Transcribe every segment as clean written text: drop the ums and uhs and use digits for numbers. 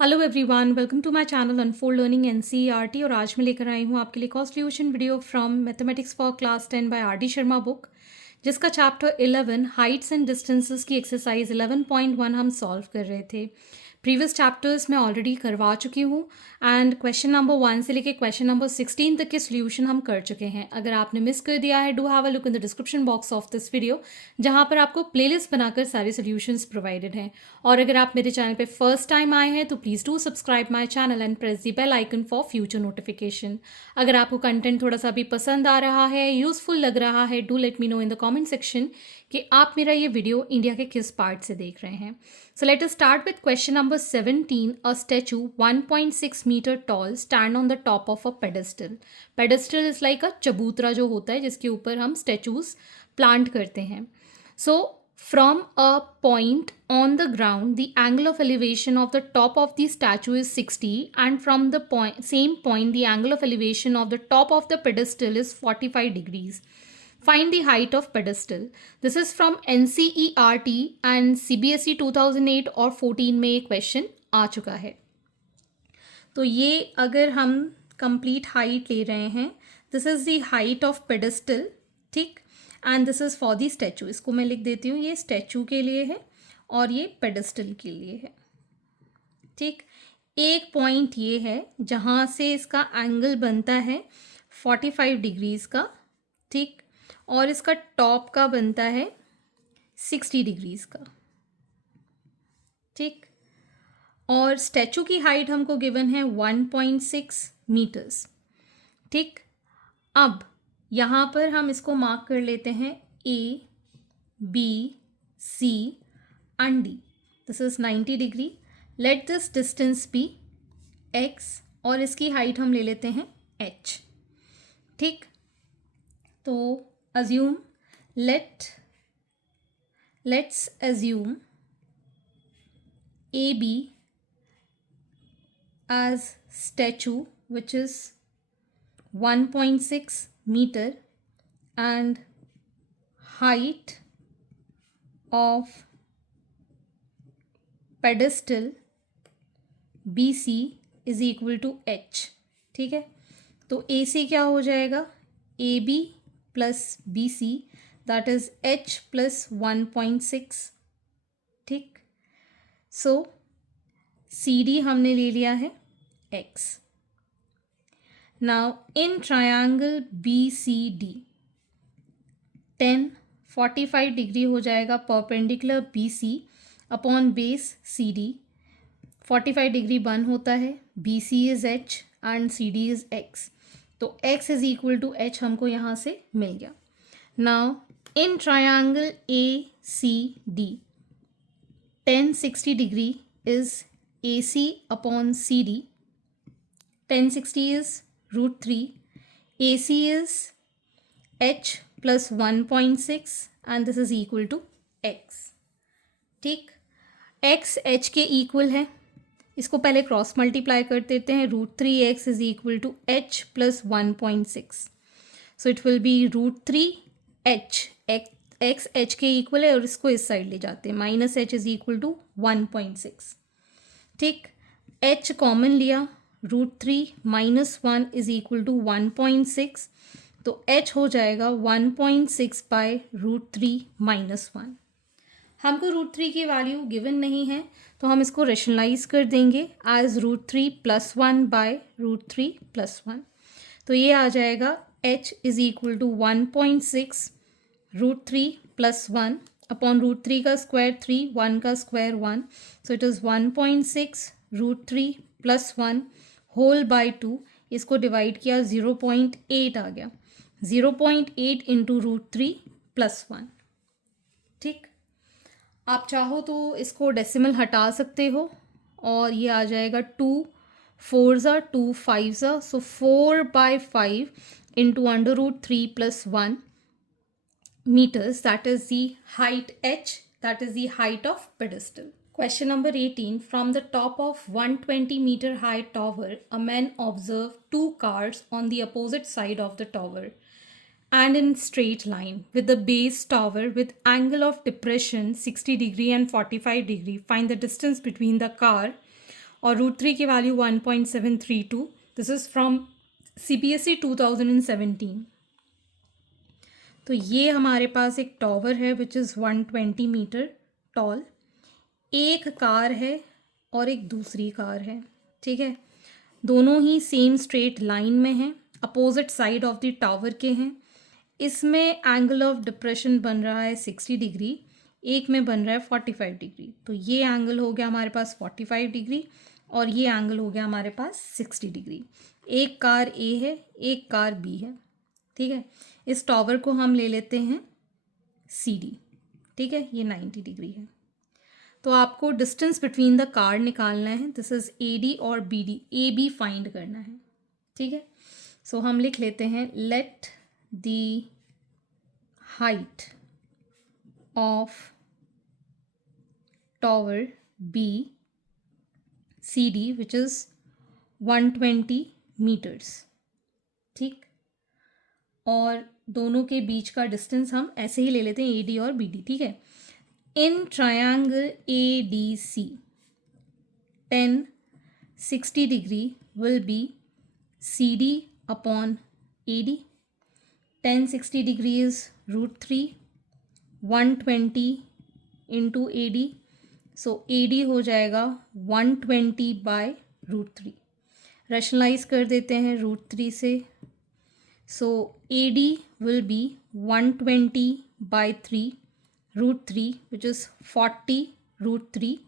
Hello everyone, welcome to my channel unfold learning NCERT. और आज मैं लेकर आई हूँ आपके लिए constitution video from mathematics for class 10 by R D Sharma book, जिसका चैप्टर 11 हाइट्स एंड डिस्टेंसेस की एक्सरसाइज 11.1 हम सॉल्व कर रहे थे। प्रीवियस चैप्टर्स मैं ऑलरेडी करवा चुकी हूँ एंड क्वेश्चन नंबर 1 से लेकर क्वेश्चन नंबर 16 तक के सोल्यूशन हम कर चुके हैं। अगर आपने मिस कर दिया है, do have a look in the description box of this video, जहाँ पर आपको प्लेलिस्ट बनाकर सारे सोल्यूशंस प्रोवाइडेड हैं। और अगर आप मेरे चैनल पे फर्स्ट टाइम आए हैं तो please do subscribe my channel and press the bell icon for future notification. अगर आपको कंटेंट थोड़ा सा भी पसंद आ रहा है, यूजफुल लग रहा है, do let me know in the comment section कि आप मेरा ये वीडियो इंडिया के किस पार्ट से देख रहे हैं। So let us start with question number 17। A statue 1.6 metre tall stand on the top of a pedestal. Pedestal is like a चबूतरा जो होता है जिसके ऊपर हम स्टैचूज प्लांट करते हैं। सो from a point on the ground, the angle of elevation of the top of the statue is 60, and from the same point, the angle of elevation of the top of the pedestal is 45 degrees. Find the height of pedestal. This is from NCERT and CBSE 2008 और 14 में ये question आ चुका है। तो ये अगर हम complete height ले रहे हैं, this is the height of pedestal, ठीक, and this is for the statue. इसको मैं लिख देती हूँ, ये स्टैचू के लिए है और ये पेडेस्टल के लिए है, ठीक। एक पॉइंट ये है जहाँ से इसका एंगल बनता है 45 डिग्रीज़ का, ठीक, और इसका टॉप का बनता है 60 डिग्रीज़ का, ठीक। और स्टैचू की हाइट हमको गिवन है 1.6 मीटर्स, ठीक। अब यहाँ पर हम इसको मार्क कर लेते हैं A, B, C and D. This is 90 degree. Let this distance be x और इसकी हाइट हम ले लेते हैं एच, ठीक। तो assume let's assume A B as statue which is 1.6 meter and height of pedestal BC is equal to H, ठीक है। तो AC क्या हो जाएगा, AB plus BC that is H plus 1.6, ठीक। सो CD हमने ले लिया है X। Now in triangle BCD 45 degree हो जाएगा perpendicular BC upon base CD। 45 degree बन होता है, BC is H and CD is X, तो X is equal to H हमको यहाँ से मिल गया। Now in triangle ACD 1060 degree is AC upon CD. 1060 is √3. AC is H plus 1.6 and this is equal to X, ठीक। X H के equal है, इसको पहले क्रॉस मल्टीप्लाई कर देते हैं। √3x is equal to H plus 1.6. So it will be √3h, X H के equal है और इसको इस साइड ले जाते हैं, minus H is equal to 1.6, ठीक। H कॉमन लिया, √3 माइनस 1 इज इक्वल टू 1.6, तो H हो जाएगा 1.6 बाय √3 माइनस 1। हमको √3 की वैल्यू गिवन नहीं है तो हम इसको रेशनलाइज कर देंगे एज √3 प्लस 1 बाय √3 प्लस 1। तो ये आ जाएगा H is equal to 1.6 √3 plus 1 upon √3 का स्क्वायर 3, 1 का square 1, so it is 1.6 √3 plus 1 whole by 2। इसको डिवाइड किया 0.8 आ गया, 0.8 इंटू √3 प्लस 1, ठीक। आप चाहो तो इसको डेसिमल हटा सकते हो और ये आ जाएगा 2 4s are 2 5s are, so 4/5 into √3 plus 1 meters, that is the height H, that is the height of pedestal. Question number 18. From the top of 120 meter high tower, a man observed two cars on the opposite side of the tower and in straight line with the base tower with angle of depression 60 degree and 45 degree. Find the distance between the car और √3 की value 1.732। This is from CBSE 2017। तो ये हमारे पास एक tower है which is 120 metre toll. एक car है और एक दूसरी कार है, ठीक है। दोनों ही सेम स्ट्रेट लाइन में हैं, opposite side of the tower के हैं। इसमें एंगल ऑफ डिप्रेशन बन रहा है 60 डिग्री, एक में बन रहा है 45 डिग्री। तो ये एंगल हो गया हमारे पास 45 डिग्री और ये एंगल हो गया हमारे पास 60 डिग्री। एक कार ए है, एक कार बी है, ठीक है। इस टावर को हम ले लेते हैं CD, ठीक है। ये 90 डिग्री है। तो आपको डिस्टेंस बिटवीन द कार निकालना है। दिस इज AD और BD, AB फाइंड करना है, ठीक है। सो हम लिख लेते हैं let the height of tower be CD which is 120 metres, ठीक। और दोनों के बीच का डिस्टेंस हम ऐसे ही ले लेते हैं AD और BD, ठीक है। In triangle ADC 10 60 degree will be CD upon AD. 10 60 degree is √3, 120 into AD. So AD हो जाएगा 120 by √3। रैशनलाइज कर देते हैं √3 से। So AD will be 120 by 3 √3 which is 40 √3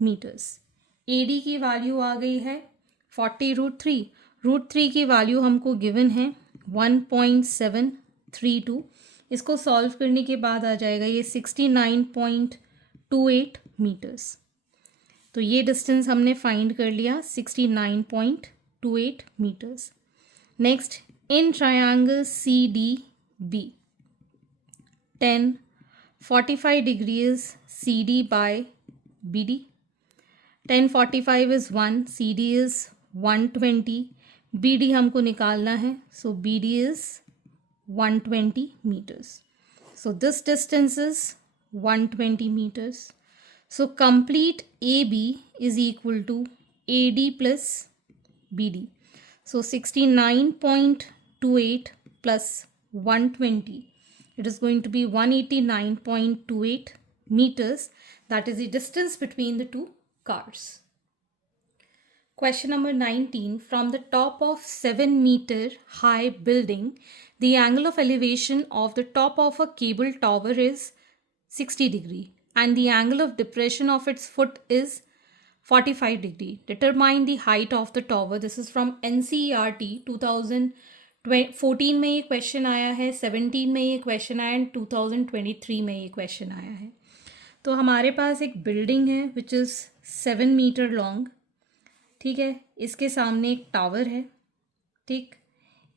meters. AD की वैल्यू आ गई है 40 √3। √3 की वैल्यू हमको गिवन है 1.732। इसको सॉल्व करने के बाद आ जाएगा ये 69.28 मीटर्स। तो ये डिस्टेंस हमने फाइंड कर लिया 69.28 metres. Next, in triangle CDB 10 45 degrees CD by BD. 10 45 is 1, CD is 120, BD हमको निकालना है, so BD is 120 meters. So this distance is 120 meters. So complete AB is equal to AD plus BD. So 69.28 plus 120, it is going to be 189.28 meters. That is the distance between the two cars. Question number 19. From the top of 7-meter high building, the angle of elevation of the top of a cable tower is 60 degree and the angle of depression of its foot is 45 degree. Determine the height of the tower. This is from NCERT 2014 में ये question आया है, 17 में ये question आया and 2023 में ये question आया है। तो हमारे पास एक बिल्डिंग है विच इज़ 7 मीटर लॉन्ग, ठीक है। इसके सामने एक टावर है, ठीक।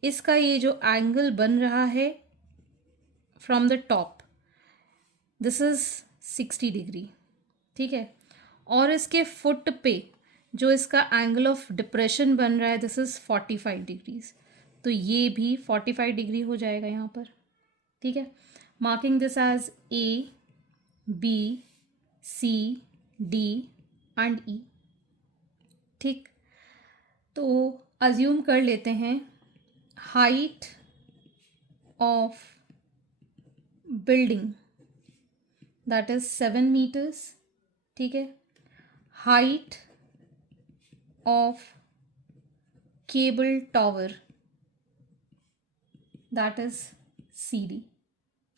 इसका ये जो एंगल बन रहा है from the top, this is 60 degree, ठीक है। और इसके फुट पे जो इसका एंगल ऑफ डिप्रेशन बन रहा है, दिस इज़ 45 डिग्रीज। तो ये भी 45 डिग्री हो जाएगा यहाँ पर, ठीक है। Marking this as A, B, C, D and E, ठीक। तो अज्यूम कर लेते हैं height of building that is 7 metres, ठीक है। Height of cable tower that is CD,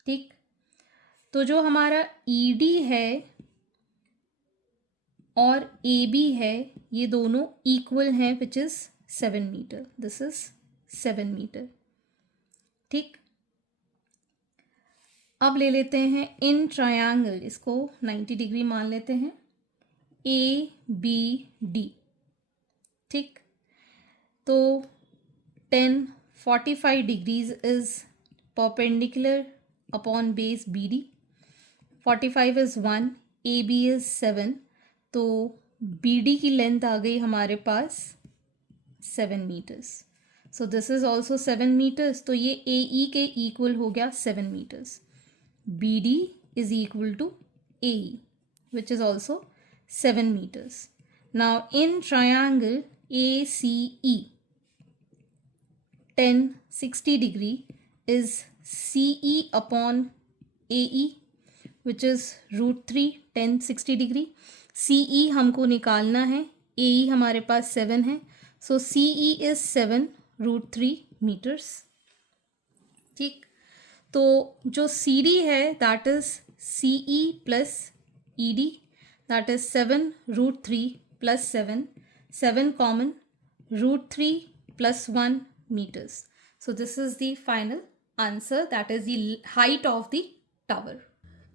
ठीक। तो जो हमारा ED है और AB है, ये दोनों इक्वल हैं which is 7 metre. This is 7 metre, ठीक। अब ले लेते हैं इन ट्रायंगल, इसको 90 डिग्री मान लेते हैं, ABD, ठीक। तो 10 45 degrees is perpendicular upon base BD, 45 is 1, AB is 7, तो BD की लेंथ आ गई हमारे पास 7 metres. So this is also 7 metres. तो ये AE के इक्वल हो गया 7 metres. BD is equal to AE which is also 7 meters. Now in triangle ACE, tan 60 degree is CE upon AE, which is √3 tan 60 degree. CE हमको निकालना है, AE हमारे पास 7 है, so CE is 7 √3 meters. ठीक, तो जो CD है that is CE plus ED, that is 7 √3 plus 7, 7 common, √3 plus 1 meters. So this is the final answer, that is the height of the tower.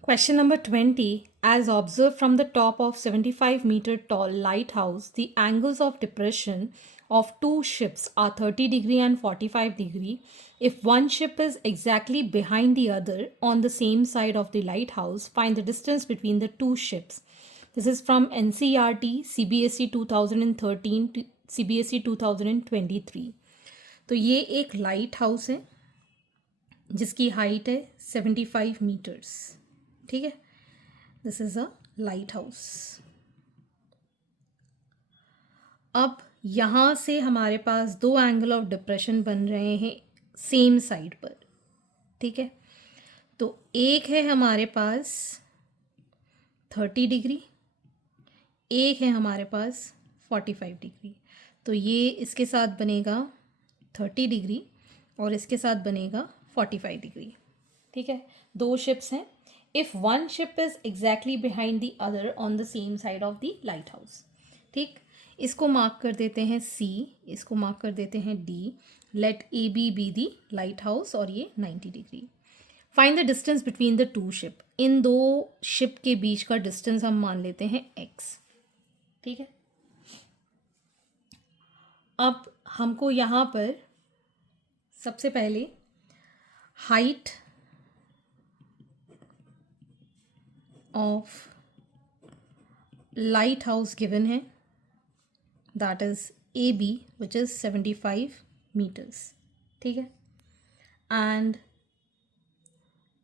Question number 20. As observed from the top of 75-meter tall lighthouse, the angles of depression of two ships are 30 degree and 45 degree. If one ship is exactly behind the other on the same side of the lighthouse, find the distance between the two ships. This is from NCERT, CBSE 2013 to CBSE 2023. तो ये एक light house है जिसकी height है 75 metres. ठीक है, this is a light house. अब यहाँ से हमारे पास दो एंगल ऑफ डिप्रेशन बन रहे हैं सेम साइड पर. ठीक है, तो एक है हमारे पास 30 डिग्री, एक है हमारे पास 45 डिग्री. तो ये इसके साथ बनेगा 30 डिग्री और इसके साथ बनेगा 45 डिग्री. ठीक है, दो शिप्स हैं. If one ship is exactly behind the other on the same side of the light house. ठीक, इसको मार्क कर देते हैं C, इसको मार्क कर देते हैं D. Let AB be the lighthouse और ये 90 degree. Find the distance between the two ship. इन दो शिप के बीच का डिस्टेंस हम मान लेते हैं x. ठीक है, अब हमको यहाँ पर सबसे पहले height of lighthouse given है, that is AB which is 75 metres. ठीक है, and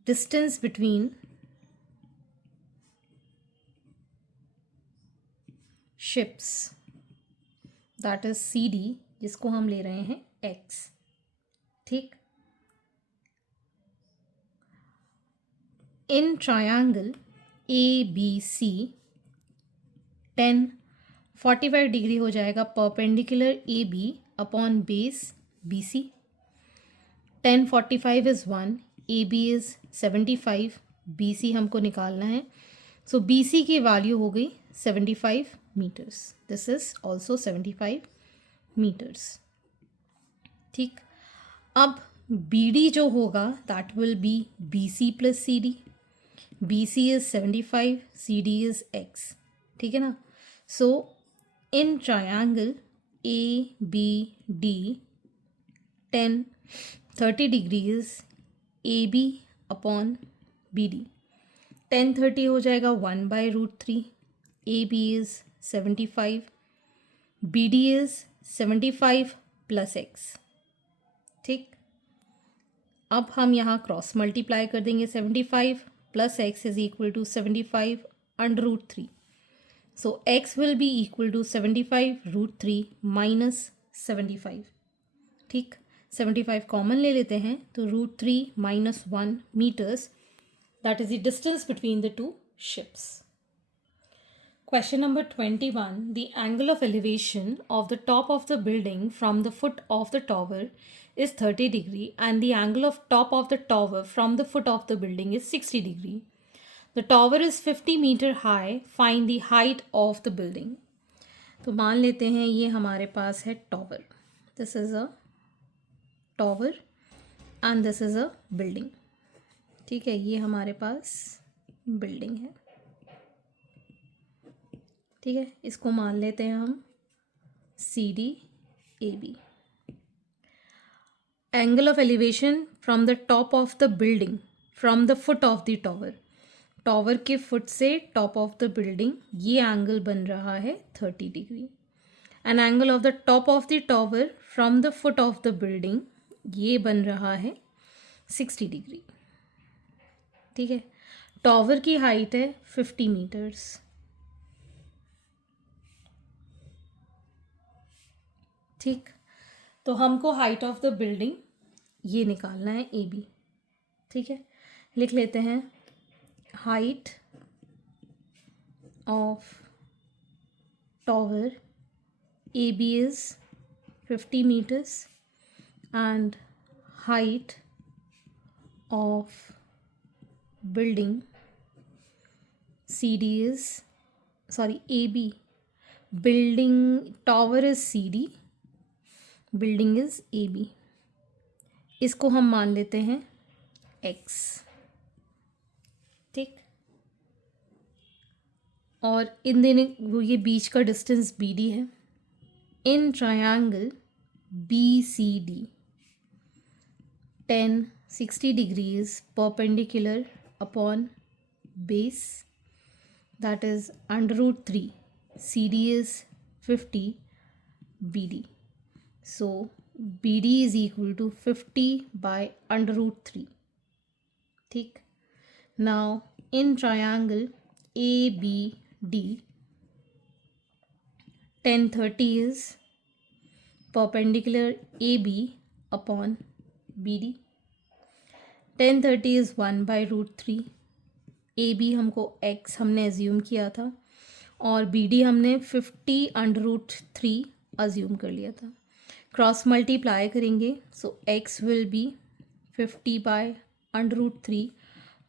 distance between ships that is CD, जिसको हम ले रहे हैं x. ठीक, in triangle ABC tan 45 degree हो जाएगा perpendicular AB upon base BC. tan 45 is 1, AB is 75, BC हमको निकालना है. सो BC की वैल्यू हो गई 75 metres. This is also 75 metres. ठीक, अब BD जो होगा that will be BC plus CD. BC is 75, CD is X. ठीक है ना. So in triangle ABD tan 30 degree is AB upon BD. tan 30 हो जाएगा 1/√3. AB is 75, BD is 75 plus X. ठीक, अब हम यहाँ क्रॉस मल्टीप्लाई कर देंगे. 75 plus X is equal to 75 √3. So X will be equal to 75 √3 minus 75. ठीक, 75 common ले लेते हैं तो √3 minus 1 metres, that is the distance between the two ships. Question number 21. The angle of elevation of the top of the building from the foot of the tower is 30 degree and the angle of top of the tower from the foot of the building is 60 degree. The tower is 50 meter high. Find the height of the building. तो मान लेते हैं ये हमारे पास है tower. This is a tower and this is a building. ठीक है, ये हमारे पास बिल्डिंग है. ठीक है, इसको मान लेते हैं हम CD AB. Angle of elevation from the top of the building from the foot of the tower. Tower के फुट से टॉप ऑफ द बिल्डिंग ये एंगल बन रहा है 30 degree. And angle of the top of the tower from the foot of the building ये बन रहा है 60 डिग्री. ठीक है, टॉवर की हाइट है 50 मीटर्स. ठीक, तो हमको हाइट ऑफ द बिल्डिंग ये निकालना है ए बी। ठीक है, लिख लेते हैं height of tower A B is 50 meters and height of building CD is, sorry, AB, building tower is CD, building is AB। इसको हम मान लेते हैं X। ठीक, और इन देने वो ये बीच का डिस्टेंस BD है। इन triangle BCD 10 60 degrees perpendicular upon base, that is under root 3, CD is 50, BD, so BD is equal to 50 by under root 3। ठीक, now in triangle ABD 1030 is perpendicular AB upon BD। 1030 is 1 by root 3। AB हमको X हमने assume किया था और BD हमने 50 under root 3 assume कर लिया था। क्रॉस मल्टीप्लाई करेंगे, so X will be 50 by under root 3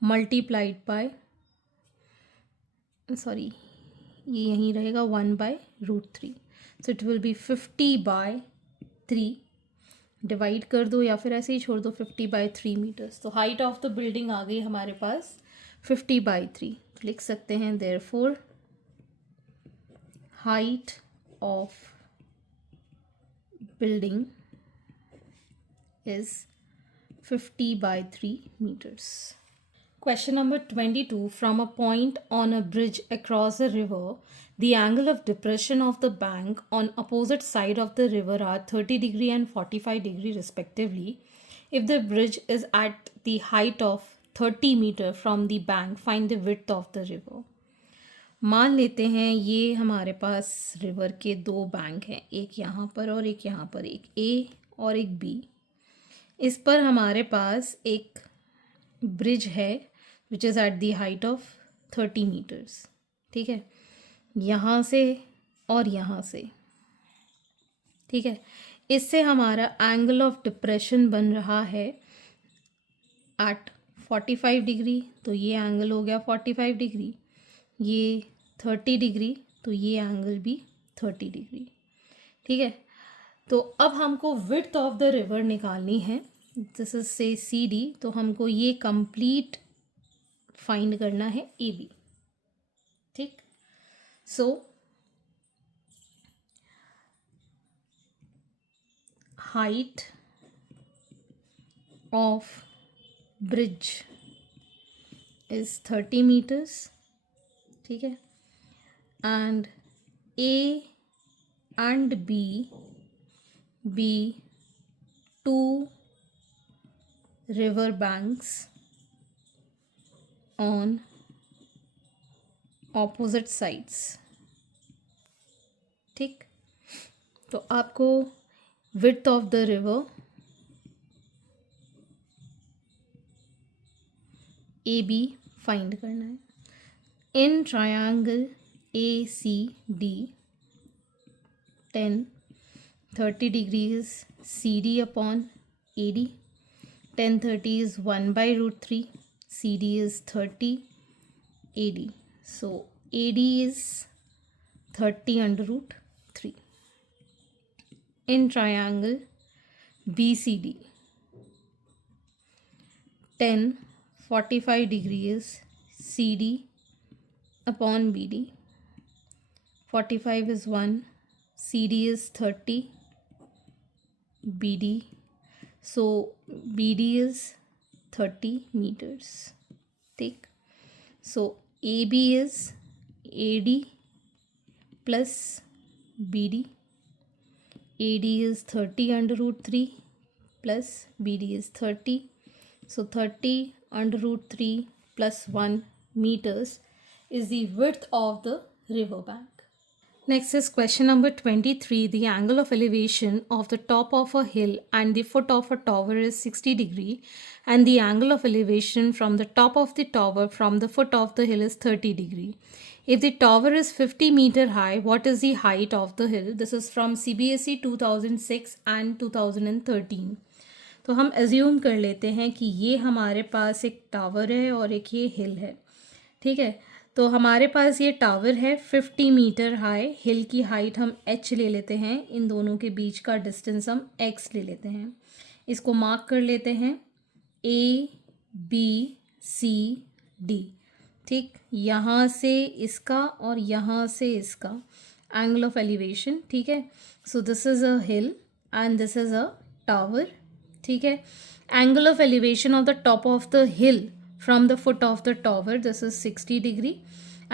multiplied by, sorry ये यहीं रहेगा 1 by root 3, so it will be 50 by 3, divide कर दो या फिर ऐसे ही छोड़ दो 50 बाय 3 मीटर्स। तो हाइट ऑफ द बिल्डिंग आ गई हमारे पास 50 बाय 3। तो लिख सकते हैं therefore height of building is 50 by 3 meters। Question number 22. From a point on a bridge across a river, the angle of depression of the bank on opposite side of the river are 30 degree and 45 degree respectively. If the bridge is at the height of 30 meter from the bank, find the width of the river। मान लेते हैं ये हमारे पास river के दो bank हैं, एक यहाँ पर और एक यहाँ पर, एक ए और एक बी। इस पर हमारे पास एक ब्रिज है which is at the height of 30 metres. ठीक है, यहाँ से और यहाँ से। ठीक है, इससे हमारा एंगल ऑफ डिप्रेशन बन रहा है एट 45 डिग्री, तो ये एंगल हो गया 45 डिग्री, ये 30 डिग्री, तो ये एंगल भी 30 डिग्री। ठीक है, तो अब हमको विड्थ ऑफ द रिवर निकालनी है। दिस इज से सी डी, तो हमको ये कंप्लीट फाइंड करना है ए बी। ठीक, so height of bridge is 30 metres. ठीक है, and A and B to river banks on opposite sides। ठीक, तो आपको width of the river AB find करना है। इन triangle ACD 10-30 degrees CD upon AD। 1030 is 1 by root 3, CD is 30, AD, so AD is 30 under root 3। In triangle BCD 10-45 degrees CD upon BD। 45 is 1, CD is 30, BD, so BD is 30 meters। ठीक, so AB is AD plus BD। AD is 30 under root 3 plus BD is 30, so 30 under root 3 plus 1 meters is the width of the river bank। Next is question number 23. The angle of elevation of the top of a hill and the foot of a tower is 60 degree and the angle of elevation from the top of the tower from the foot of the hill is 30 degree. If the tower is 50 meter high, what is the height of the hill? This is from CBSE 2006 and 2013. तो हम assume कर लेते हैं कि ये हमारे पास एक tower है और एक ये हिल है, ठीक है। तो हमारे पास ये टावर है 50 मीटर हाई, हिल की हाइट हम h ले लेते हैं, इन दोनों के बीच का डिस्टेंस हम x ले लेते हैं। इसको मार्क कर लेते हैं A B C D, ठीक। यहाँ से इसका और यहाँ से इसका एंगल ऑफ एलिवेशन, ठीक है। So this is a hill and this is a tower, ठीक है। Angle of elevation of the top of the hill from the foot of the tower, this is 60 degree,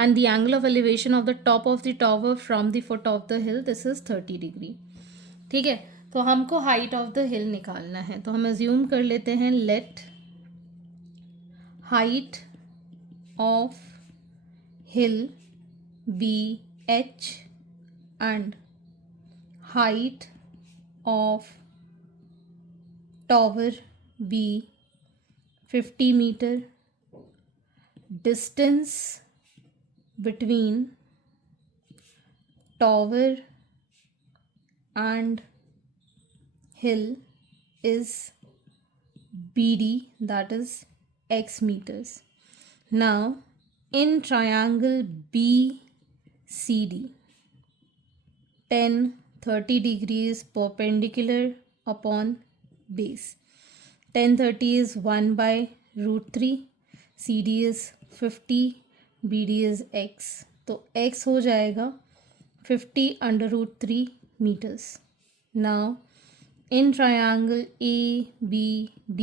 and the angle of elevation of the top of the tower from the foot of the hill, this is 30 degree, ठीक है। तो हमको height of the hill निकालना है, तो हम assume कर लेते हैं let height of hill be h and height of tower be 50 meter. Distance between tower and hill is BD, that is x meters. Now in triangle BCD, tan 30 degrees perpendicular upon base. Tan 30 is 1 by root 3, CD is 50, BD is x, तो x हो जाएगा 50 under root 3 meters. Now in triangle ABD,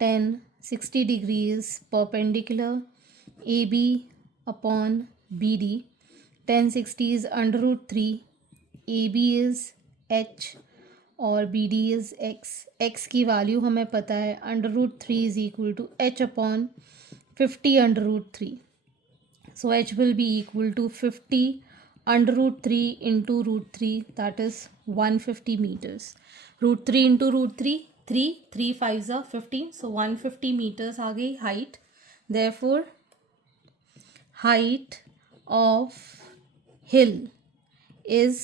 tan 60 degrees perpendicular AB upon BD, tan 60 is under root 3, AB is h और BD is x की value हमें पता है, under root 3 is equal to h upon 50 under root 3, so h will be equal to 50 under root 3 into root 3, that is 150 metres. Root 3 into root 3, 3 5 ज़ा 15, सो 150 metres आ गई height. Therefore height of hill is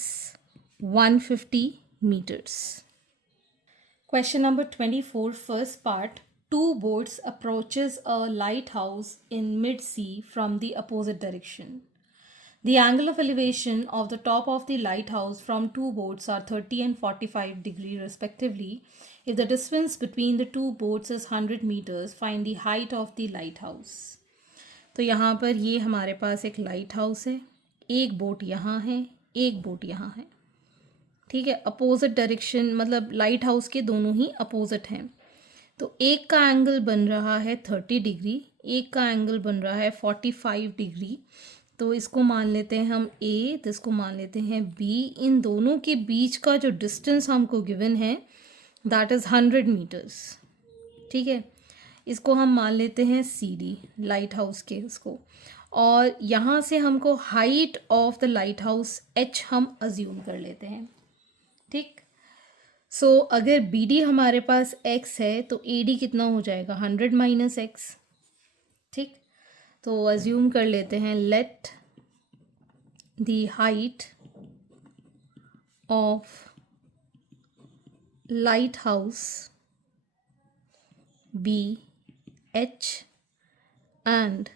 150 meters. Question number 24, first part. Two boats approaches a lighthouse in mid-sea from the opposite direction. The angle of elevation of the top of the lighthouse from two boats are 30 and 45 degree respectively. If the distance between the two boats is 100 meters, find the height of the lighthouse. तो यहाँ पर ये हमारे पास एक light house है, एक boat यहाँ है, एक बोट यहाँ है, ठीक है। अपोजिट डायरेक्शन मतलब लाइट हाउस के दोनों ही अपोजिट हैं। तो एक का एंगल बन रहा है 30 डिग्री, एक का एंगल बन रहा है 45 डिग्री। तो इसको मान लेते हैं हम A, तो इसको मान लेते हैं B। इन दोनों के बीच का जो डिस्टेंस हमको गिवन है दैट इज़ 100 मीटर्स, ठीक है। इसको हम मान लेते हैं CD, लाइट हाउस के उसको, और यहाँ से हमको height of the light house h हम अज्यूम कर लेते हैं, ठीक। सो अगर BD हमारे पास x है तो AD कितना हो जाएगा 100 माइनस x, ठीक। तो अज्यूम कर लेते हैं let the height of lighthouse be h and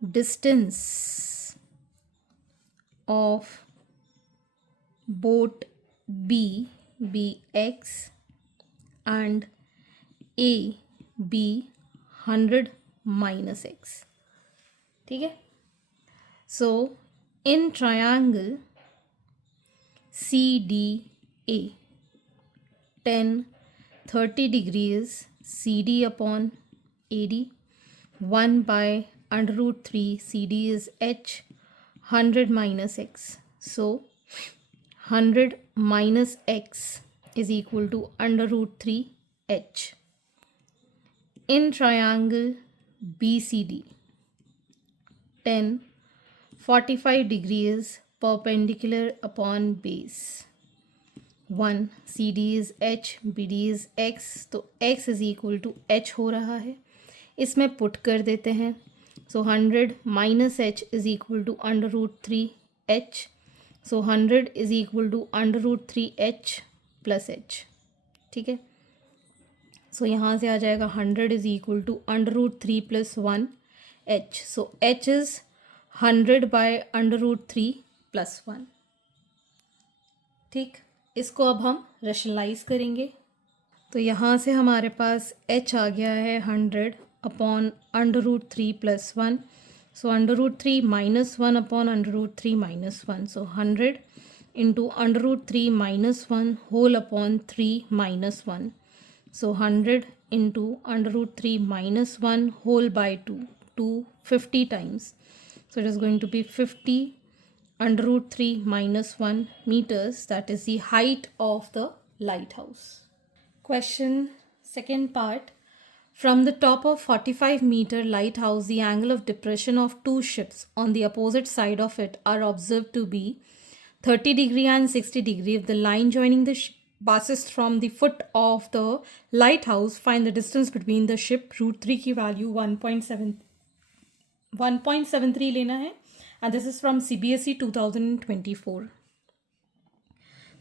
distance of boat B be x and A be 100 minus x, ठीक है। सो in triangle CDA, tan 30 degrees CD upon AD, 1 by under root 3, CD is h, 100 minus x, so 100 minus x is equal to under root 3 h. In triangle BCD, tan 45 degree is perpendicular upon base. 1 CD is H, BD is X, तो X is equal to H हो रहा है. इसमें put कर देते हैं. So 100 minus H is equal to under root 3 H. So 100 is equal to under root 3 H plus H. ठीक है. So यहाँ से आ जाएगा 100 is equal to under root 3 plus 1 H. So H is 100 by under root 3 plus 1. ठीक, इसको अब हम rationalise करेंगे. तो यहाँ से हमारे पास H आ गया है 100 upon under root 3 plus 1. So under root 3 minus 1 upon under root 3 minus 1. So 100 into under root 3 minus 1 whole upon 3 minus 1. So 100 into under root 3 minus 1 whole by 2 50 times. So it is going to be 50 under root 3 minus 1 meters. That is the height of the lighthouse. Question second part. From the top of 45-meter lighthouse, the angle of depression of two ships on the opposite side of it are observed to be 30 degree and 60 degree. If the line joining the ship passes from the foot of the lighthouse, find the distance between the ship. Root 3 की value 1.73 लेना है. And this is from CBSE 2024.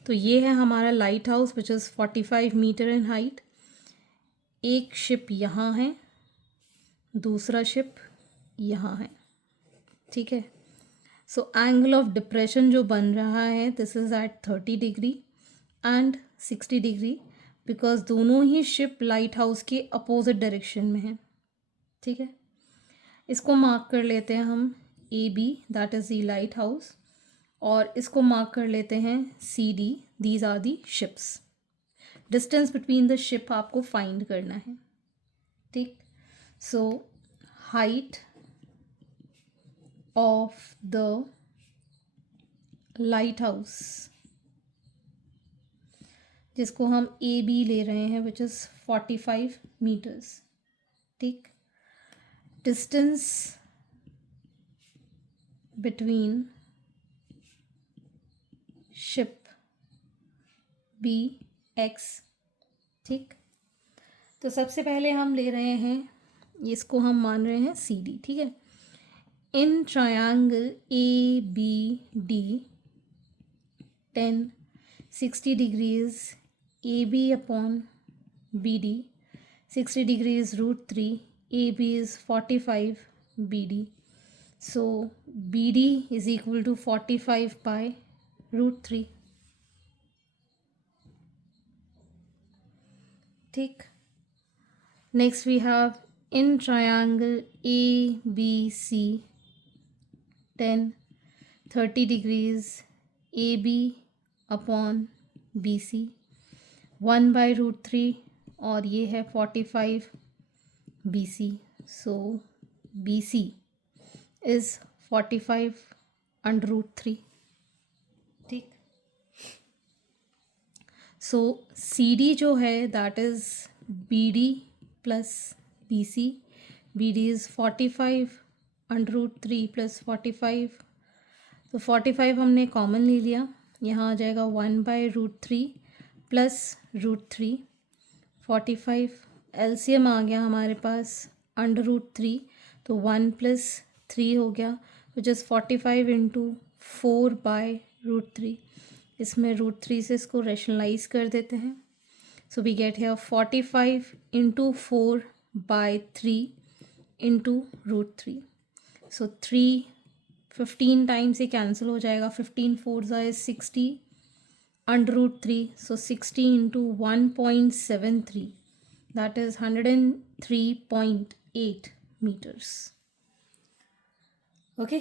तो ये है हमारा lighthouse which is 45 metre in height. एक ship यहाँ है, दूसरा शिप यहाँ है. ठीक है. सो एंगल ऑफ डिप्रेशन जो बन रहा है this is at 30 degree and 60 degree because दोनों ही शिप लाइट हाउस के अपोजिट डायरेक्शन में है. ठीक है. इसको मार्क कर लेते हैं हम AB, that is the lighthouse, और इसको मार्क कर लेते हैं CD, these are the ships. Distance between the ship आपको फाइंड करना है. ठीक. So height of the lighthouse जिसको हम AB ले रहे हैं विच इज़ 45 मीटर्स. ठीक. Distance between ship B X. ठीक. तो सबसे पहले हम ले रहे हैं, इसको हम मान रहे हैं CD. ठीक है. इन triangle ABD 10 60 degrees AB upon BD. 60 degrees root 3. AB is 45 BD. So BD is equal to 45 by root 3. ठीक. Next we have in triangle ABC 10 30 degrees AB upon BC 1 by root 3 और ये है 45 BC. So BC is 45 under root 3. ठीक. So CD जो है that is BD plus BC. BD is 45 under root 3 plus 45. तो 45 हमने common ले लिया. यहाँ आ जाएगा 1 by root 3 plus root 3. 45 LCM आ गया हमारे पास अंडर रूट 3. तो 1 प्लस 3 हो गया which is 45 into 4 by root 3. इसमें रूट 3 से इसको रेशनलाइज कर देते हैं. So we get here 45 into 4 by 3 into root 3. सो 3 15 टाइम्स ये कैंसिल हो जाएगा. 15 4 is 60 under root 3. So 60 into 1.73 that is 103.8 meters. Okay.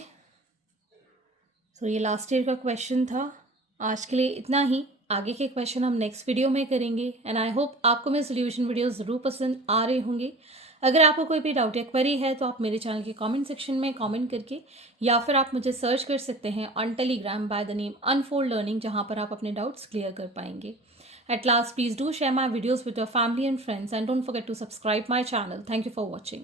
So ये लास्ट ईयर का क्वेश्चन था. आज के लिए इतना ही. आगे के क्वेश्चन हम नेक्स्ट वीडियो में करेंगे. एंड आई होप आपको मेरे सोल्यूशन वीडियो ज़रूर पसंद आ रहे होंगे. अगर आपको कोई भी डाउट या क्वेरी है तो आप मेरे चैनल के कमेंट सेक्शन में कमेंट करके, या फिर आप मुझे सर्च कर सकते हैं on Telegram by the name unfold learning, जहाँ पर आप अपने डाउट्स क्लियर कर पाएंगे. At last, please do share my videos with your family and friends, and don't forget to subscribe my channel. Thank you for watching.